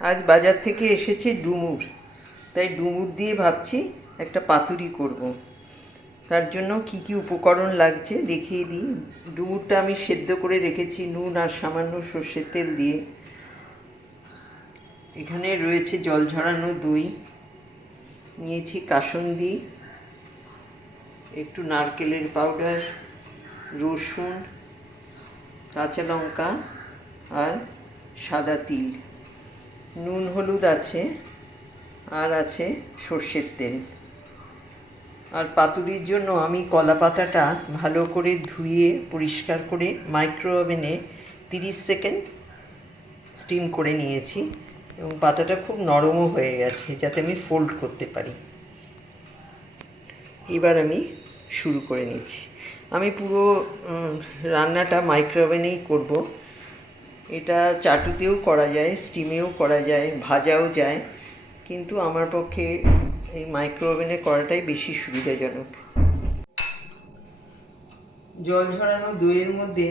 আজ বাজার থেকে এসেছে ডুমুর, তাই ডুমুর দিয়ে ভাবছি একটা পাতুরি করব। তার জন্য কি কি উপকরণ লাগছে দেখিয়ে দিই। ডুমুরটা আমি সেদ্ধ করে রেখেছি নুন আর সামান্য সর্ষের তেল দিয়ে। এখানে রয়েছে জল ঝরানো দই, নিয়েছি কাসুন্দি, একটু নারকেলের পাউডার, রসুন, কাঁচা লঙ্কা আর সাদা তিল। নুন হলুদ আছে, আর আছে সর্ষের তেল। আর পাতুরির জন্য আমি কলা পাতাটা ভালো করে ধুয়ে পরিষ্কার করে মাইক্রো ওভেনে 30 সেকেন্ড স্টিম করে নিয়েছি, এবং পাতাটা খুব নরমও হয়ে গেছে যাতে আমি ফোল্ড করতে পারি। এবার আমি শুরু করে নিচ্ছি। আমি পুরো রান্নাটা মাইক্রো ওভেনেই করব। এটা চাটুতেও করা যায়, স্টিমেও করা যায়, ভাজাও যায়, কিন্তু আমার পক্ষে এই মাইক্রো ওভেনে করাটাই বেশি সুবিধাজনক। জল ঝরানো দইয়ের মধ্যে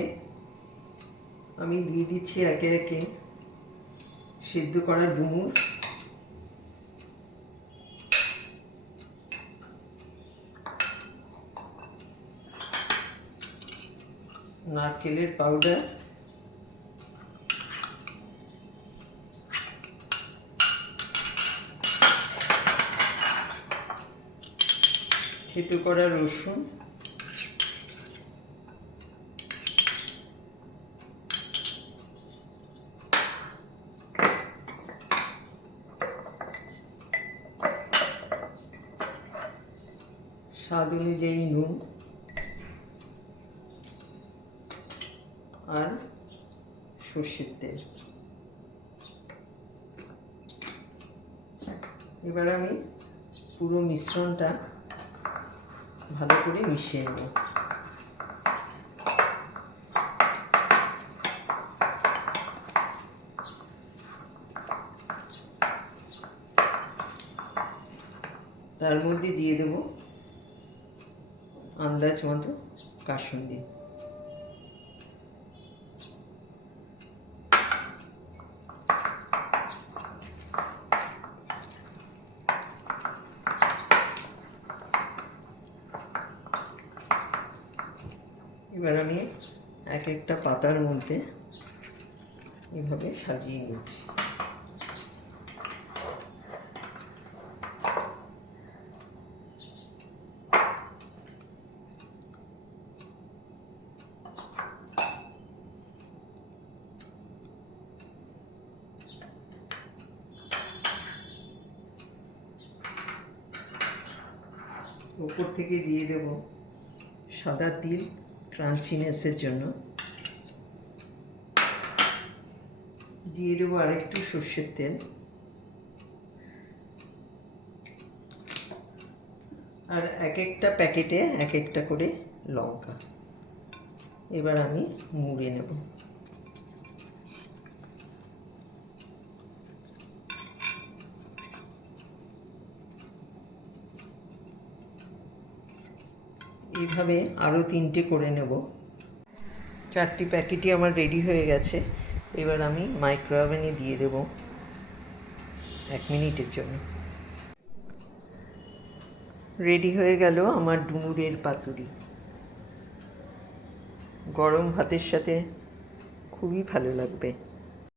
আমি দিয়ে দিচ্ছি একে একে সিদ্ধ করা ডুমুর, নারকেলের পাউডার, থেতো করা রসুন, স্বাদ অনুযায়ী নুন আর সর্ষের তেল। এবার আমি পুরো মিশ্রণটা ভালো করে মিশিয়ে নেব। তার মধ্যে দিয়ে দেব আন্দাজ মতো কাসুন্দি। এবার আমি এক একটা পাতার মধ্যে এভাবে সাজিয়ে নিচ্ছি। উপর থেকে দিয়ে দেব সাদা তিল ক্রাঞ্চিনেসের জন্য, দিয়ে দেবো আরেকটু সর্ষের তেল, আর এক একটা প্যাকেটে এক একটা করে লঙ্কা। এবার আমি মুড়ে নেব। এইভাবে আরও 3টে করে নেব। 4টি প্যাকেটই আমার রেডি হয়ে গেছে। এবার আমি মাইক্রো ওভেনে দিয়ে দেব 1 মিনিটের জন্য। রেডি হয়ে গেল আমার ডুমুরের পাতুরি। গরম ভাতের সাথে খুবই ভালো লাগবে।